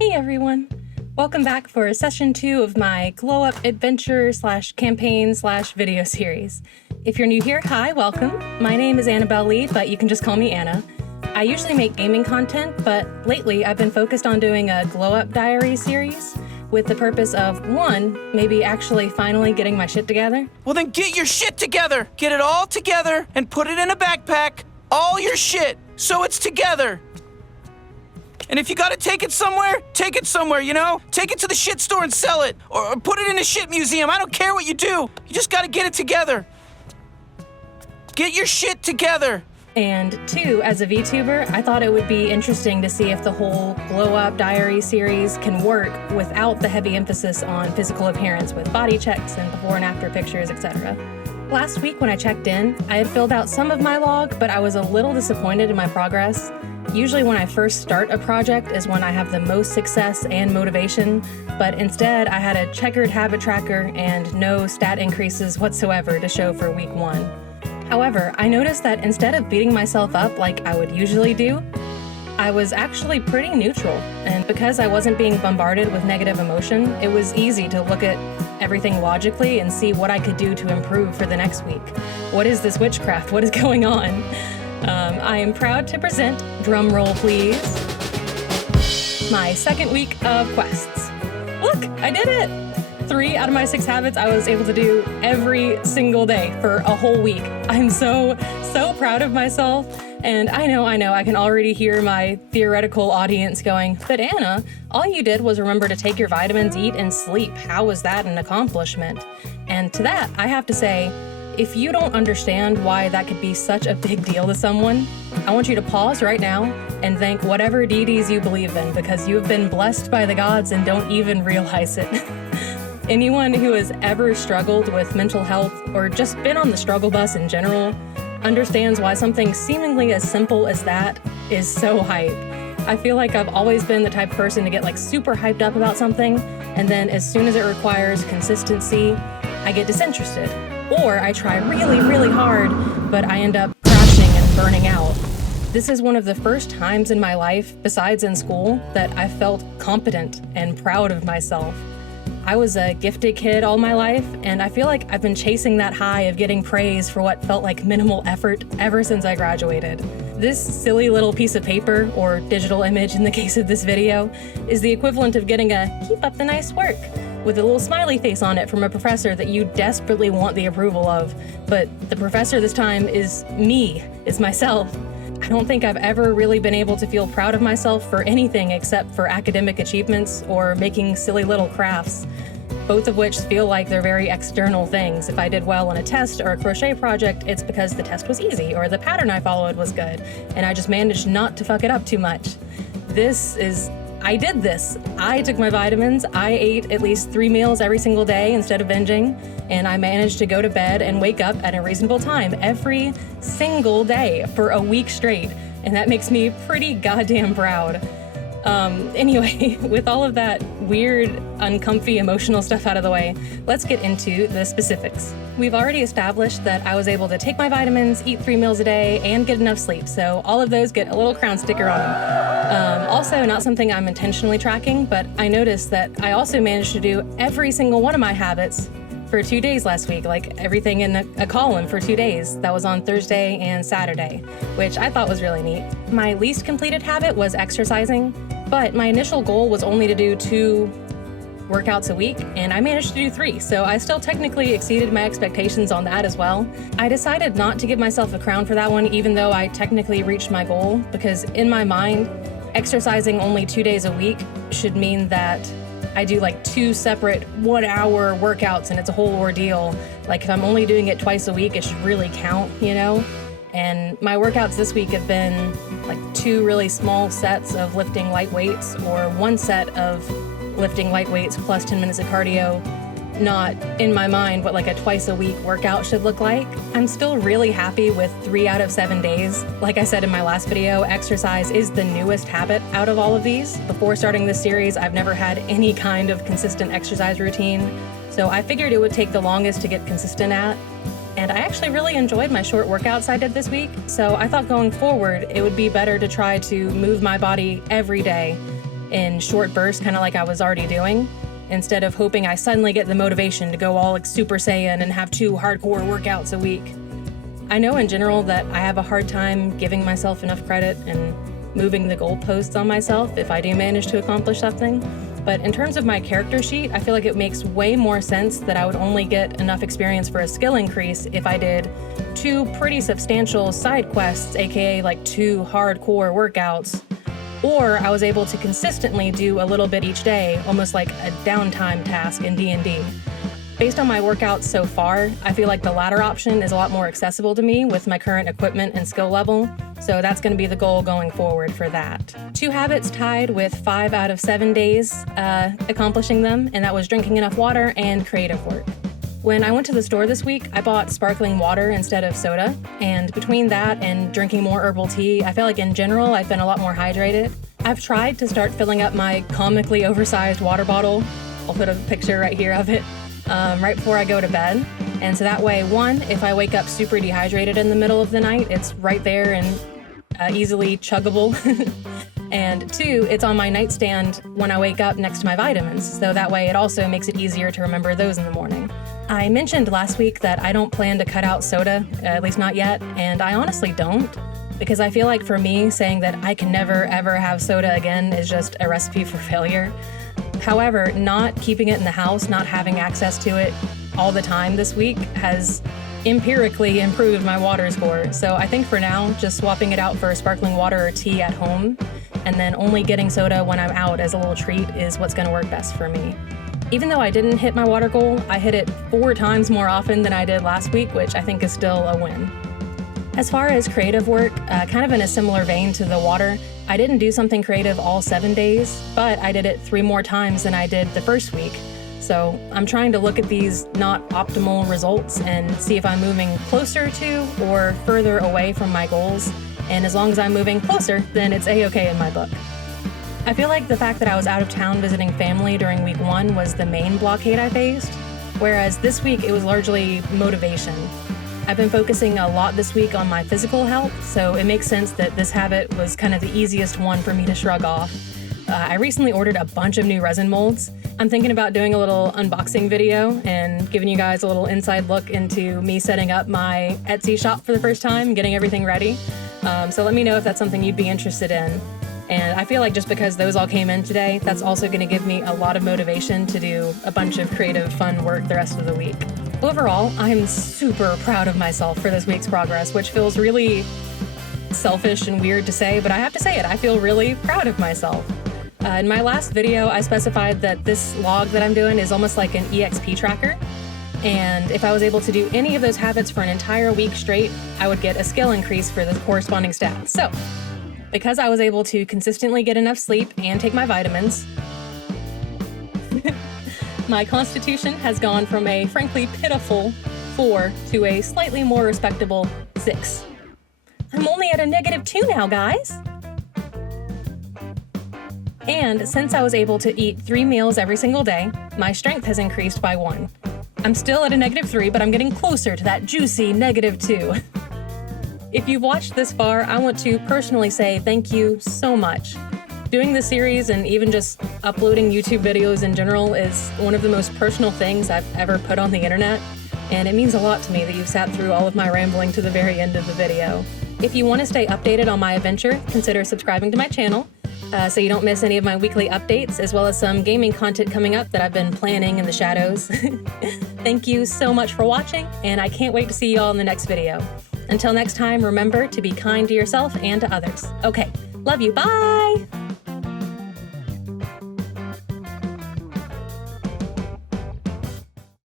Hey everyone! Welcome back for session 2 of my glow up adventure / campaign / video series. If you're new here, hi, welcome. My name is Annabelle Lee, but you can just call me Anna. I usually make gaming content, but lately I've been focused on doing a glow up Diaries series with the purpose of, 1, maybe actually finally getting my shit together. Well then get your shit together! Get it all together and put it in a backpack. All your shit, so it's together. And if you gotta take it somewhere, you know? Take it to the shit store and sell it. Or put it in a shit museum. I don't care what you do. You just gotta get it together. Get your shit together. And 2, as a VTuber, I thought it would be interesting to see if the whole Glow Up Diary series can work without the heavy emphasis on physical appearance with body checks and before and after pictures, etc. Last week when I checked in, I had filled out some of my log, but I was a little disappointed in my progress. Usually when I first start a project is when I have the most success and motivation, but instead I had a checkered habit tracker and no stat increases whatsoever to show for week 1. However, I noticed that instead of beating myself up like I would usually do, I was actually pretty neutral, and because I wasn't being bombarded with negative emotion, it was easy to look at everything logically and see what I could do to improve for the next week. What is this witchcraft? What is going on? I am proud to present, drum roll please, my second week of quests. Look, I did it! 3 out of my 6 habits I was able to do every single day for a whole week. I'm so proud of myself, and I know, I can already hear my theoretical audience going, but Anna, all you did was remember to take your vitamins, eat, and sleep. How was that an accomplishment? And to that, I have to say, if you don't understand why that could be such a big deal to someone, I want you to pause right now and thank whatever deities you believe in, because you have been blessed by the gods and don't even realize it. Anyone who has ever struggled with mental health or just been on the struggle bus in general understands why something seemingly as simple as that is so hype. I feel like I've always been the type of person to get like super hyped up about something, and then as soon as it requires consistency, I get disinterested. Or I try really hard, but I end up crashing and burning out. This is one of the first times in my life, besides in school, that I felt competent and proud of myself. I was a gifted kid all my life, and I feel like I've been chasing that high of getting praise for what felt like minimal effort ever since I graduated. This silly little piece of paper, or digital image in the case of this video, is the equivalent of getting a "keep up the nice work" with a little smiley face on it from a professor that you desperately want the approval of, but the professor this time is me, is myself. I don't think I've ever really been able to feel proud of myself for anything except for academic achievements or making silly little crafts, both of which feel like they're very external things. If I did well on a test or a crochet project, it's because the test was easy or the pattern I followed was good, and I just managed not to fuck it up too much. I did this. I took my vitamins, I ate at least 3 meals every single day instead of binging, and I managed to go to bed and wake up at a reasonable time every single day for a week straight, and that makes me pretty goddamn proud. Anyway, with all of that weird, uncomfy, emotional stuff out of the way, let's get into the specifics. We've already established that I was able to take my vitamins, eat 3 meals a day, and get enough sleep, so all of those get a little crown sticker on them. Also, not something I'm intentionally tracking, but I noticed that I also managed to do every single one of my habits for 2 days last week, like everything in a column for 2 days. That was on Thursday and Saturday, which I thought was really neat. My least completed habit was exercising, but my initial goal was only to do 2 workouts a week, and I managed to do 3, so I still technically exceeded my expectations on that as well. I decided not to give myself a crown for that one, even though I technically reached my goal, because in my mind, exercising only 2 days a week should mean that I do like 2 separate 1-hour workouts and it's a whole ordeal. Like if I'm only doing it twice a week, it should really count, you know? And my workouts this week have been like 2 really small sets of lifting light weights, or 1 set of lifting light weights plus 10 minutes of cardio. Not in my mind what like a twice a week workout should look like. I'm still really happy with 3 out of 7 days. Like I said in my last video, exercise is the newest habit out of all of these. Before starting this series, I've never had any kind of consistent exercise routine, so I figured it would take the longest to get consistent at. And I actually really enjoyed my short workouts I did this week, so I thought going forward it would be better to try to move my body every day in short bursts, kind of like I was already doing, instead of hoping I suddenly get the motivation to go all like Super Saiyan and have 2 hardcore workouts a week. I know in general that I have a hard time giving myself enough credit and moving the goalposts on myself if I do manage to accomplish something. But in terms of my character sheet, I feel like it makes way more sense that I would only get enough experience for a skill increase if I did 2 pretty substantial side quests, aka like 2 hardcore workouts, or I was able to consistently do a little bit each day, almost like a downtime task in D&D. Based on my workouts so far, I feel like the latter option is a lot more accessible to me with my current equipment and skill level, so that's going to be the goal going forward for that. 2 habits tied with 5 out of 7 days accomplishing them, and that was drinking enough water and creative work. When I went to the store this week, I bought sparkling water instead of soda, and between that and drinking more herbal tea, I feel like in general I've been a lot more hydrated. I've tried to start filling up my comically oversized water bottle. I'll put a picture right here of it. Right before I go to bed. And so that way, 1, if I wake up super dehydrated in the middle of the night, it's right there and easily chuggable. And 2, it's on my nightstand when I wake up next to my vitamins. So that way it also makes it easier to remember those in the morning. I mentioned last week that I don't plan to cut out soda, at least not yet, and I honestly don't. Because I feel like for me, saying that I can never ever have soda again is just a recipe for failure. However, not keeping it in the house, not having access to it all the time this week has empirically improved my water score. So I think for now, just swapping it out for sparkling water or tea at home, and then only getting soda when I'm out as a little treat is what's going to work best for me. Even though I didn't hit my water goal, I hit it 4 times more often than I did last week, which I think is still a win. As far as creative work, kind of in a similar vein to the water, I didn't do something creative all 7 days, but I did it 3 more times than I did the first week. So I'm trying to look at these not optimal results and see if I'm moving closer to or further away from my goals. And as long as I'm moving closer, then it's a-okay in my book. I feel like the fact that I was out of town visiting family during week 1 was the main blockade I faced, whereas this week it was largely motivation. I've been focusing a lot this week on my physical health, so it makes sense that this habit was kind of the easiest one for me to shrug off. I recently ordered a bunch of new resin molds. I'm thinking about doing a little unboxing video and giving you guys a little inside look into me setting up my Etsy shop for the first time and getting everything ready. So let me know if that's something you'd be interested in. And I feel like just because those all came in today, that's also going to give me a lot of motivation to do a bunch of creative, fun work the rest of the week. Overall, I'm super proud of myself for this week's progress, which feels really selfish and weird to say, but I have to say it. I feel really proud of myself. In my last video, I specified that this log that I'm doing is almost like an EXP tracker. And if I was able to do any of those habits for an entire week straight, I would get a skill increase for the corresponding stats. So, because I was able to consistently get enough sleep and take my vitamins, my constitution has gone from a frankly pitiful 4 to a slightly more respectable 6. I'm only at a -2 now, guys. And since I was able to eat 3 meals every single day, my strength has increased by 1. I'm still at a -3, but I'm getting closer to that juicy -2. If you've watched this far, I want to personally say thank you so much. Doing this series and even just uploading YouTube videos in general is one of the most personal things I've ever put on the internet, and it means a lot to me that you've sat through all of my rambling to the very end of the video. If you want to stay updated on my adventure, consider subscribing to my channel so you don't miss any of my weekly updates, as well as some gaming content coming up that I've been planning in the shadows. Thank you so much for watching, and I can't wait to see you all in the next video. Until next time, remember to be kind to yourself and to others. Okay, love you, bye!